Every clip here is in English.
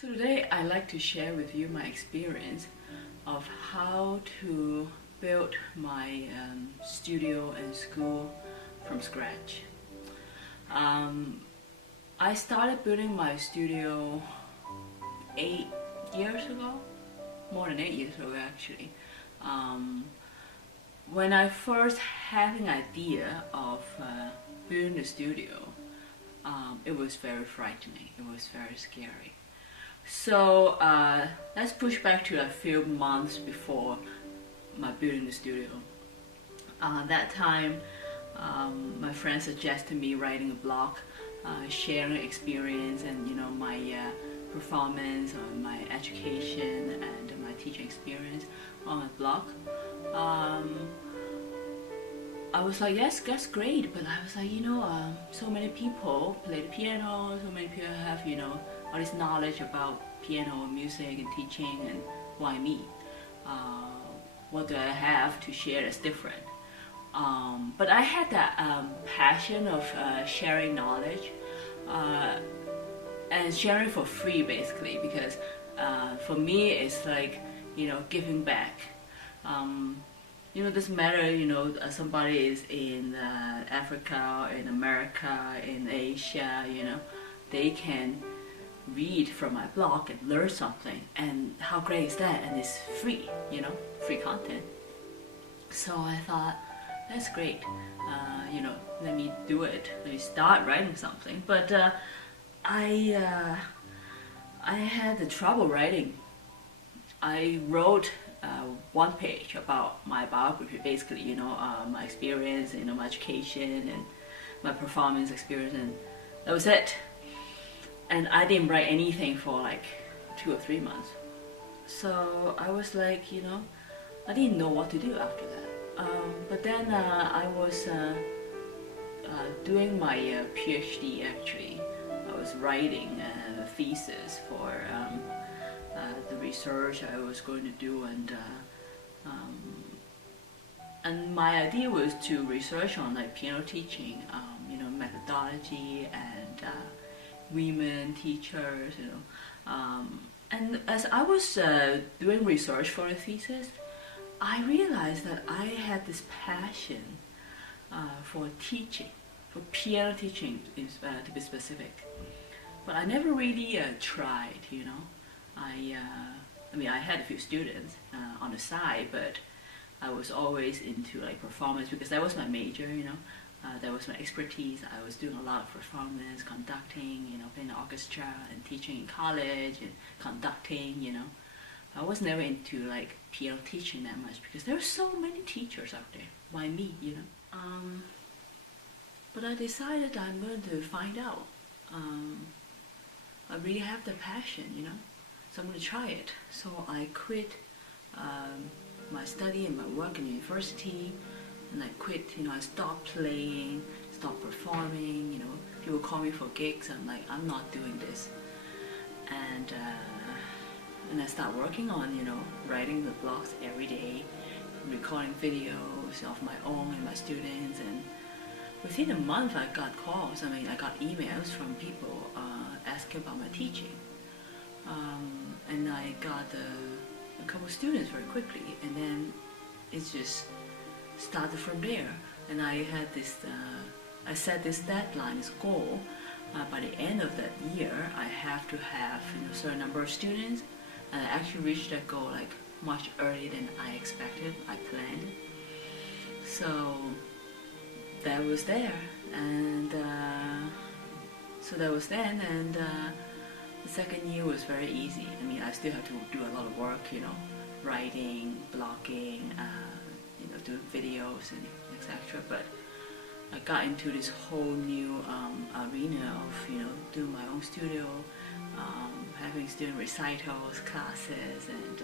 So today I'd like to share with you my experience of how to build my studio and school from scratch. Um, I started building my studio 8 years ago, more than 8 years ago actually. Um, when I first had an idea of building the studio, it was very frightening. It was very scary. So let's push back to a few months before my building the studio. That time, my friend suggested me writing a blog, sharing experience and my performance, my education and my teaching experience on my blog. I was like, yes, that's great, but I was like, so many people play the piano, so many people have, all this knowledge about piano and music and teaching, and why me? What do I have to share that's different? But I had that passion of sharing knowledge and sharing for free, basically, because for me it's like, giving back. It doesn't matter, somebody is in Africa, in America, in Asia, they can read from my blog and learn something. And how great is that? And it's free, free content. So I thought, that's great. Let me do it. Let me start writing something. But I had the trouble writing. I wrote one page about my biography, basically, my experience, my education and my performance experience, and that was it. And I didn't write anything for like 2 or 3 months. So I was like, I didn't know what to do after that. But then I was doing my PhD actually. I was writing a thesis for the research I was going to do, and my idea was to research on like piano teaching, methodology and women teachers, and as I was doing research for the thesis, I realized that I had this passion for teaching, for piano teaching to be specific, but I never really tried, I had a few students on the side, but I was always into like performance because that was my major, that was my expertise. I was doing a lot of performance, conducting, playing the orchestra and teaching in college and conducting, I was never into like piano teaching that much because there are so many teachers out there. Why me, But I decided I'm going to find out. I really have the passion, so I'm going to try it. So I quit my study and my work in university, and I quit, I stopped playing, stopped performing, people call me for gigs, I'm like, I'm not doing this. And I start working on, writing the blogs every day, recording videos of my own and my students, and within a month I got calls, I got emails from people asking about my teaching. And I got a couple of students very quickly, and then it's just started from there. And I had this, I set this deadline, this goal. By the end of that year, I have to have a certain number of students, and I actually reached that goal like much earlier than I expected, I planned. So that was there, and so that was then, and the second year was very easy. I still have to do a lot of work, writing, blogging, doing videos and etc. But I got into this whole new arena of doing my own studio, having student recitals, classes, and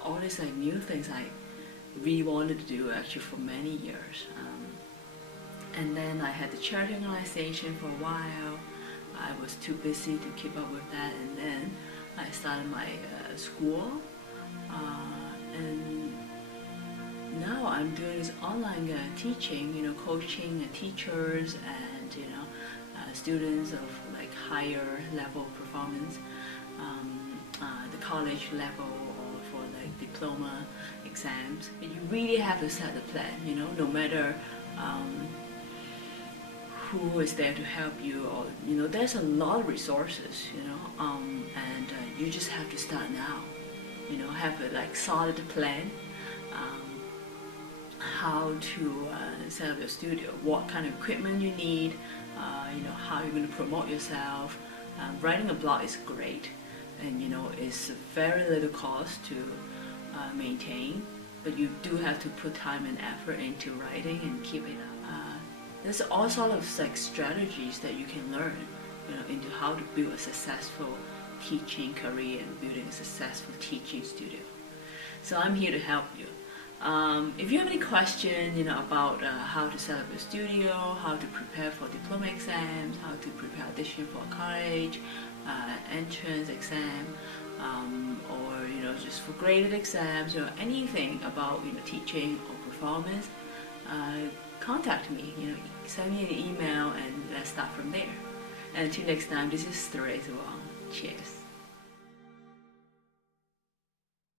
all these like new things I really wanted to do actually for many years. And then I had the charity organization for a while. I was too busy to keep up with that, and then I started my school, and now I'm doing this online teaching, coaching teachers and students of like higher level performance, the college level, or for like diploma exams. But you really have to set the plan, no matter who is there to help you, or there's a lot of resources, and you just have to start now. Have a like solid plan. How to set up your studio, what kind of equipment you need, how you're going to promote yourself. Writing a blog is great, and it's very little cost to maintain, but you do have to put time and effort into writing and keep it up. There's all sorts of like strategies that you can learn, into how to build a successful teaching career and building a successful teaching studio. So I'm here to help you. If you have any question, about how to set up a studio, how to prepare for diploma exams, how to prepare audition for college, entrance exam, or just for graded exams, or anything about teaching or performance, contact me. Send me an email and let's start from there. And until next time, this is Theresa Wong. Cheers.